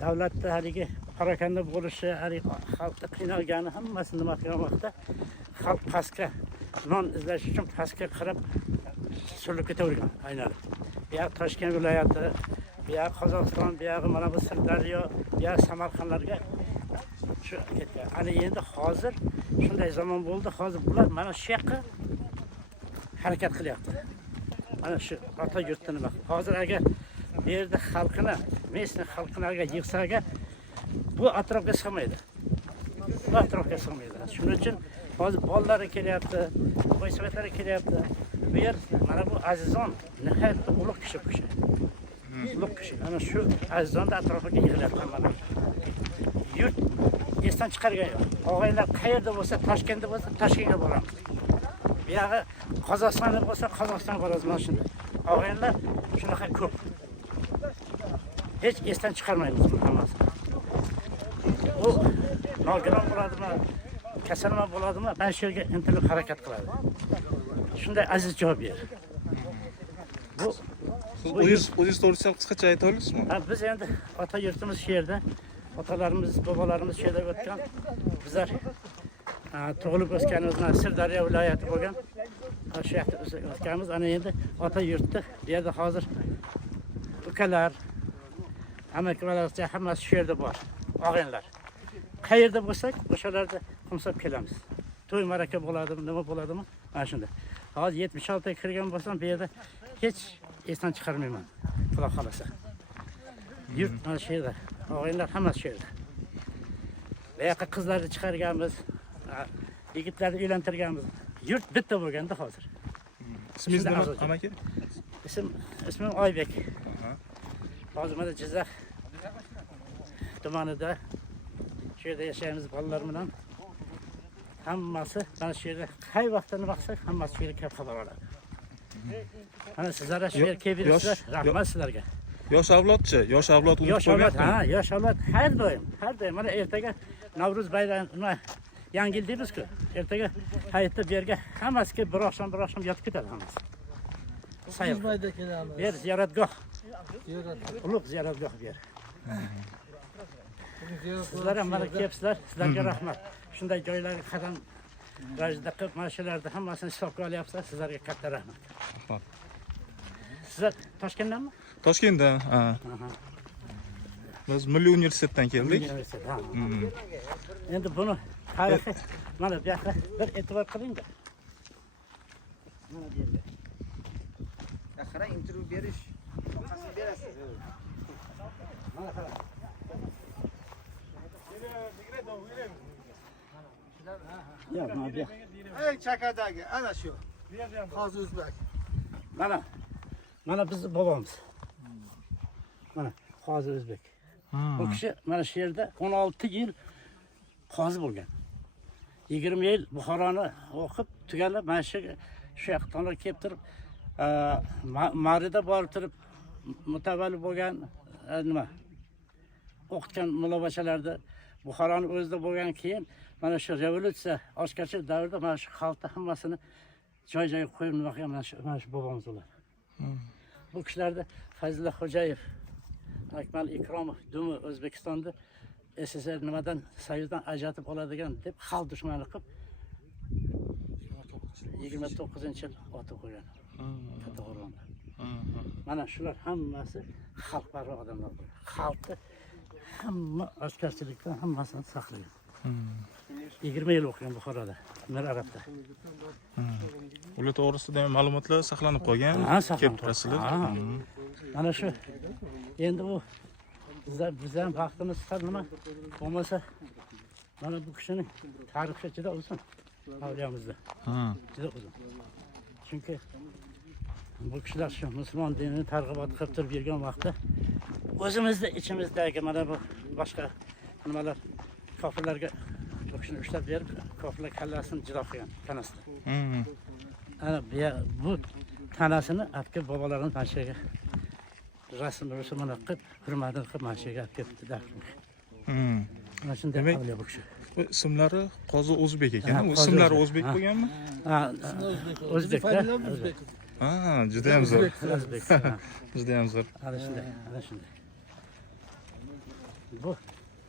Davlatda haligi parokanda bo'lishi, haligi xalqni qiynalgani hammasini nima qilgan vaqtda xalq pastga non izlash uchun pastga qarab surilib ketavergan aylanib. Bu yoq Toshkent viloyati, bu yoq Qozog'iston, bu yoq mana bu Sirdaryo, bu yoq Samarqandlarga shu ketgan. Ana endi hozir shunday zamon bo'ldi, hozir bular mana shu yoqqa harakat qilyapti. Mana shu ota yurtini bak. Hozir agar bu yerda xalqini, Mesni xalqini agar yig'saga bu atrofga sig'maydi. Bu atrofga sig'maydi. Shuning uchun hozir bolalari kelyapti, qo'ysavetlari kelyapti. Bu yer mana bu Azizon nihoyatda ulug' kishi bu kishi. Ulug' kishi. Ana shu Azizonda atrofiga yig'ilyapti mana. Yurt esdan chiqargan yo'q. Og'aylar qayerda bo'lsa, Toshkentda bo'lsa, Toshkentga boramiz. Bu yog'i Qozog'istonda bo'lsa, Qozog'istonga boramiz mana shunda. Og'aylar shunaqa ko'p. Hech esdan chiqarmaymiz bu hammasini. U nogiron bo'ladimi, kasalmi bo'ladimi, mana shu yerga intilib harakat qiladi. Shunday aziz javob ber. Bu o'zingiz to'g'risida qisqacha ayta olasizmi? Biz endi ota yurtimiz shu yerda, otalarimiz, bobolarimiz shu yerda o'tgan. Bizlar tug'ilib o'sganimiz Sirdaryo viloyati bo'lgan. Shu yerda o'sganmiz. Ana endi ota yurtda bu yerda hozir ukalar, amakalar hammasi shu yerda bor. Og'aylar. Qayerda bo'lsak, o'shalarda qumsab kelamiz. To'y maraka bo'ladimi, nima bo'ladimi? Mana shunda. Hozir 76 ga kirgan bo'lsam, bu yerda hech esdan chiqarmayman. Xudo xolasa. Yurt mana shu yerda. Og'aylar hammasi shu yerda. Bu yoqqa qizlarni chiqarganmiz, yigitlarni uylantirganmiz. Yurt bitta bo'lganda hozir. Ismingiz nima, amaki? Ismim Oybek. Hozir mana Jizzax tumanida shu yerda yashaymiz bolalar bilan. Hammasi mana shu yerda qay vaqtda nima qilsak, hammasi shu yerga kelib xabar oladi. Mana sizlarga shu yerga kelib bersizlar, rahmat sizlarga. Yosh avlodchi, yosh avlod unutib qo'ymayapti. Yosh avlod har doim. Mana ertaga Navro'z bayrami, nima yangi yil deymiz-ku. Ertaga hayitda bu yerga hammasiga bir oqshom yotib ketadi hammasi. Sayil bayda kelamiz. Bu yer ziyoratgoh. Ulug' ziyoratgoh bu yer. Sizlar ham mana kelibsizlar, sizlarga rahmat. Shunday joylarga qadam rajda qilib, mana shularda hammasini hisobga olyapsizlar, sizlarga katta rahmat. Sizlar Toshkentdanmi? Toshkentdan, ha. Biz Milliy universitetdan keldik. Endi buni tarixi mana bu yoqqa bir e'tibor qiling-da. Mana bu yerga. Qara intervyu berish orqasini berasiz. Mana qara. Ya, mana bu yoq. Ey chakadagi, ana shu. Qozi o'zbek. Mana bizning bobomiz. Mana qozi o'zbek. Bu kishi mana shu yerda 16 yil qozi bo'lgan. 20 yil Buxoroni o'qib tugalab, mana shu yoqdan kelib turib, Marida borib turib mutavalli bo'lgan, nima? O'qitgan mulobachalarda Buxoroni o'zida bo'lgan keyin mana shu revolyutsiya oshkorchilik davrida mana shu xalqni hammasini joy-joyiga qo'yib nima qilgan mana shu bobomiz ular. Bu kishilarda Fazilullo Xo'jayev, Akmal Ikromov, Dumi O'zbekistonda SSR nimadan Soyuzdan ajratib oladigan deb xalq dushmanlik qilib 29-yil ot qo'ygan. Katta Qo'rg'onda. Mana shular hammasi xalqparvar odamlar. Xalqni hamma oshkorchilikdan hammasini saqlagan. 20 yil o'qigan Buxoroda, Mir Arabda. Ular to'g'risida ham ma'lumotlar saqlanib qolgan. Kelib turasizlar. Mana shu. Endi u bizdan vaqtimiz qal nima bo'lmasa, mana bu kishining tarixi juda uzun. Avliyamizda. Juda uzun. Chunki bu kishilar shu musulmon dinini targ'ibot qilib turib yurgan vaqtda o'zimizda ichimizdagi mana bu boshqa nimalar kofirlarga bu kishini ushlab berib, kofirlar kallasini judo qilgan tanasida. Ana bu tanasini atga bobolarimiz mana shu yerga rasmini qilib, hurmatini qilib mana shu yerga olib kelibdi. Mana shunday avliyo bu kishi. Bu ismlari Qozi O'zbek ekan. Ha, U Qozi ismlari O'zbek. O'zbek Ha. bo'lganmi? Ha, O'zbek. O'zbekda. Familiyam O'zbek. Ha, juda ham zo'r. O'zbek. ha. Juda ham zo'r. Ana shunday, ana shunday.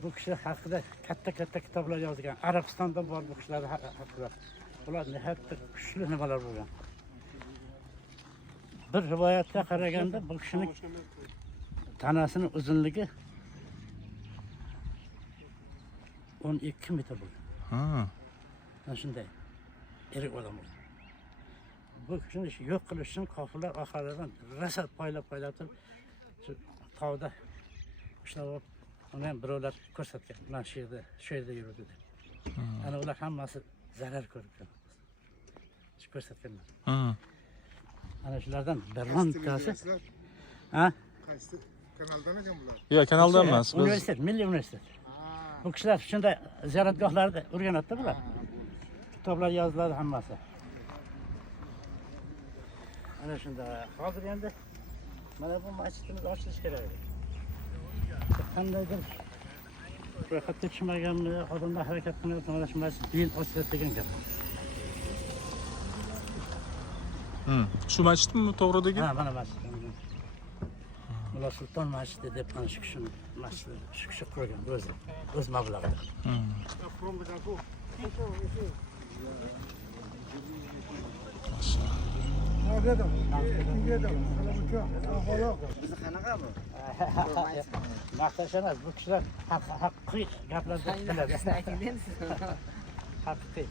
Bu kishi haqida katta kitoblar yozgan. Arabistonda bor bu kishilar haqida. Ular nihoyatda kuchli nimalar bo'lgan. Bir rivoyatga qaraganda bu kishining tanasining uzunligi 12 metr bo'lgan. Ha. Mana shunday. Yirik odam bo'lgan. Bu kishini yo'q qilish uchun kofirlar orqalaridan rosa poylab turib shu tog'da ishlab uni ham birovlar ko'rsatgan. Mana shu yerda yurdi deb. Ana ular hammasi zarar ko'rgan. Shu ko'rsatganlar. Ha. Ana shulardan birontasi ha? Qaysi kanaldan ekan bular? Yo'q, kanaldan emas. Biz Universitet, Milliy universitet. Bu kishilar shunday ziyoratgohlarda o'rganadi bular. Kitoblar yoziladi hammasi. Ana shunda hozir endi mana bu masjidimiz ochilishi kerak edi. Qandaydir ro'yxatga tushmaganmi, odamlar harakat qilyapti, mana shu masjid yil ochiladi degan gap. shu masjidmi to'g'ridagi? Ha, mana masjid. Ular Sulton masjidi deb mana shu kishini masjidi shu kishi qurgan o'z mablag'ida. Bizni qanaqa bu? Maqtash emas, bu kishilar haqiqiy gaplarni biladi. Haqiqiy.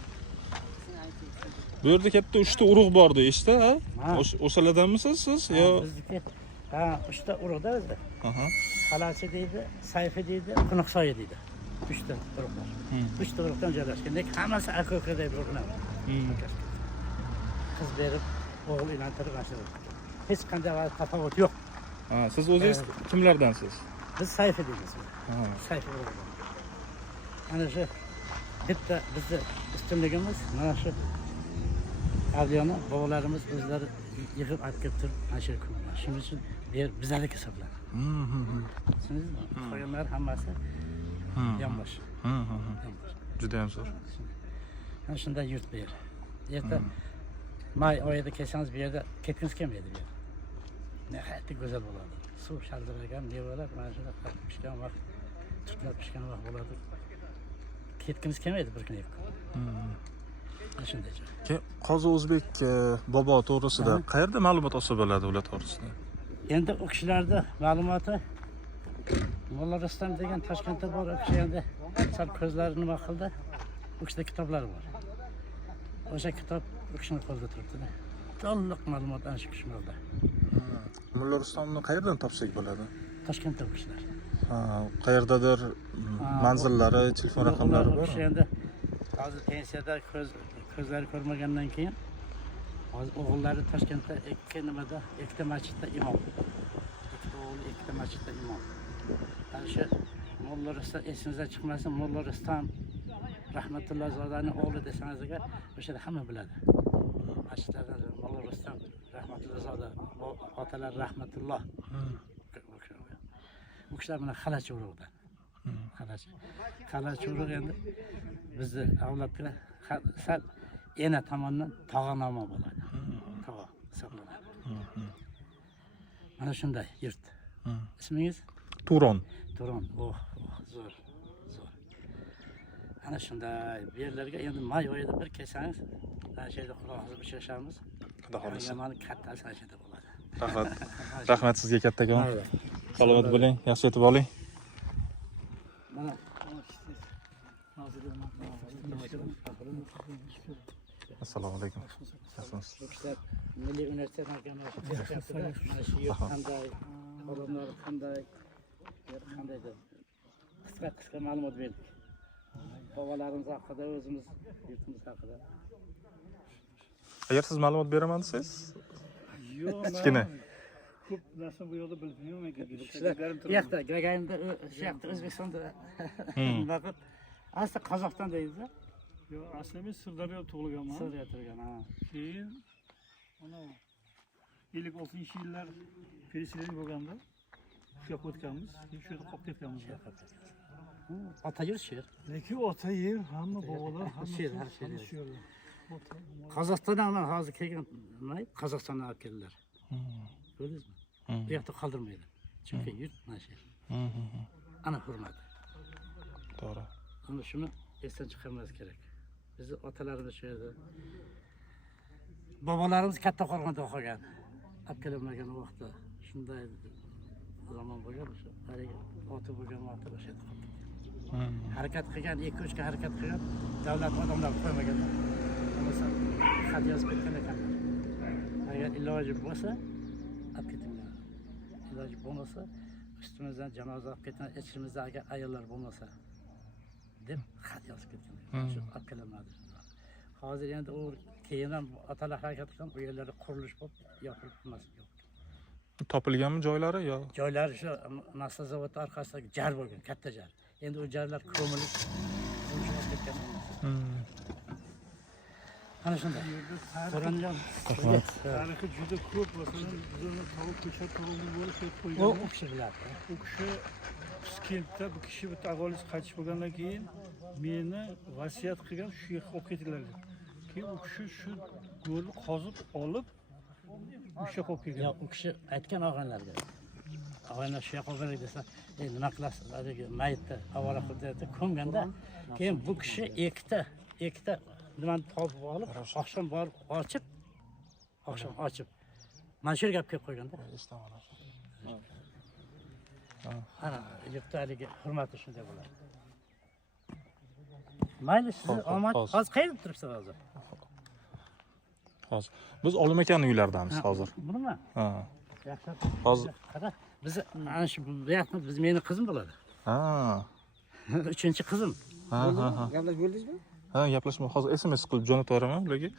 Bu yerda katta 3 ta urug' bor deyishdi, ha? Ha. O'shalardanmisiz siz? Yo. Bizniki ha, 3 ta urug'da bizda. Aha. Xalachi deydi, sayfi deydi, qunuqsoyi deydi. 3 ta urug'lar. 3 ta urug'dan joylashgan. Lekin hammasi aka-ukaday urug'lar. Qiz berib, o'g'il uylantirib ashirib. Hech qanday tafovut yo'q. Ha, siz o'zingiz kimlardansiz? Biz sayfi deymiz. Ha. Sayfi urug'i. Ana shu bitta bizni ustunligimiz mana shu avliyoni bobolarimiz o'zlari yig'ib olib kelib turib mana shu kunlar. Shuning uchun bu yer bizlarniki hisoblanadi. Tushundingizmi? Qolganlar hammasi yonbosh. Juda ham zo'r. Ana shunday yurt bu yer. Erta may oyida kelsangiz bu yerda ketgingiz kelmaydi bu yer. Nihoyatda go'zal bo'ladi. Suv shaldiragan mevalar mana shunda pishgan vaqt, tutlar pishgan vaqt bo'ladi. Ketgingiz kelmaydi bir kun yo'q. Mana shunday joy. Qozi O'zbek bobo to'g'risida qayerda ma'lumot olsa bo'ladi ular to'g'risida? Endi u kishilarda ma'lumoti Molla Rustam degan Toshkentda bor, u kishi endi sal ko'zlari nima qildi. U kishida kitoblari bor. O'sha kitob u kishining qo'lida turibdi. To'liq ma'lumot ana shu kishida. Mulla Rustamni qayerdan topsak bo'ladi? Toshkentda u kishilar. Ha, qayerdadir manzillari, telefon raqamlari U bor. kishi endi hozir pensiyada ko'zlari ko'rmagandan keyin hozir o'g'illari Toshkentda ikkita masjidda imom. Ikkita o'g'il ikkita masjidda imom. Ana shu Molla Rustam esingizdan chiqmasin, Molla Rustam rahmatulloh zodaning o'g'li desangiz agar o'shada hamma biladi. Masjidlardan Molla Rustam rahmatulloh zoda, otalar rahmatulloh. Bu kishilar mana xalachi urug'dan. Xalachi urug' endi bizni avlodga sal ena tomonidan tog'anoma bo'ladi. Tog'a hisoblanadi. Mana shunday yurt. Ismingiz? Turon. Turon. Zo'r. Ana shunday bu yerlarga endi may oyida bir kelsangiz, ana shu yerda quloqimizni uchrashamiz. Xudo xolisa. Yomoni kattasi ana shu yerda bo'ladi. Rahmat sizga kattakon. Salomat bo'ling, yaxshi yetib oling. Mana Assalomu alaykum. Yaxshimisiz? bu kishilar Milliy universitet mana shu yurt qanday, odamlar qanday, yer qanday deb qisqa ma'lumot berdik. Bobolarimiz haqida, o'zimiz yurtimiz haqida. Agar siz ma'lumot beraman desangiz, Yo'q, kichkina. ko'p narsa bu yoqda bilmayman. Bu yoqda Gagarinda shu yoqda O'zbekistonda nima qilib asli Qozog'iston deydi. Yo'q, asli men Sirdaryo tug'ilganman. Suriya turgan, ha. Keyin mana 56-yillar persesillik bo'lganda shu yoqqa o'tganmiz. Keyin shu yerda qolib ketganmiz. Ota yer sher. Lekin ota yer, hamma bobolar, hamma Sher, har sher. hamma shu yerda. Ota, Qozog'istondan mana hozir kelgan nima? Qozog'istondan olib keldilar. Ko'rdingizmi? Bu yoqda qoldirmaydi. Chunki yurt mana shu. Ana hurmat. To'g'ri. Ana shuni esdan chiqarmas kerak. Bizni otalarimiz shu yerda. Bobolarimiz katta Qo'rg'onda qolgan. Olib kelinmagan vaqtda shunday zamon bo'lgan o'sha. Haligi oti bo'lgan vaqtda o'sha yerda qolib ketgan. Harakat qilgan, 2-3 kun harakat qilgan, davlat odamlar qo'ymaganlar. Bo'lmasa xat yozib ketgan ekanlar. Agar iloji bo'lsa, olib ketinglar. Iloji bo'lmasa, ustimizdan janoza olib ketgan, ichimizda agar ayollar bo'lmasa, deb xat yozib ketgan. Shu olib kelinmadi. Hozir endi u keyindan otalar harakat qilgan, bu yerlarda qurilish bo'lib, yopilib qolmasin yo'q. Topilganmi joylari yo? Joylari shu Nasr zavodi orqasidagi jar bo'lgan, katta jar. Endi u jarlar ko'milib, bo'lib ketgan. Ana shunday. To'ranjon. tarixi juda ko'p. Masalan, bizning tovuq ko'chat tovuqni bo'lib U qo'ygan. kishi biladi. U kishi Piskentda bu kishi bitta aholisi qaytib bo'lgandan keyin meni vasiyat qilgan shu yerga olib ketinglar deb. Keyin u kishi shu go'lni qozib olib o'sha olib kelgan. Yo'q, u kishi aytgan og'aylarga. Og'aylar shu yoqqa beray desa, nima qilasiz? Haligi mayitni avvalo qildi, ko'mganda, keyin bu kishi ikkita nimani topib olib, oqshom borib ochib, mana shu yerga olib kelib qo'yganda. Ana, yurtda haligi hurmati shunday bo'ladi. Mayli, siz omad, hozir qayerda turibsiz hozir? Hozir biz Olim akaning uylaridamiz hozir. Bunimi? Ha. Yaxshi. Hozir Qara, biz ana shu bu yoqda biz meni qizim bo'ladi. ha. 3-qizim. Ha. Gaplashib bo'ldingizmi? Ha, gaplashma. Hozir SMS qilib jo'nataveraman ularga.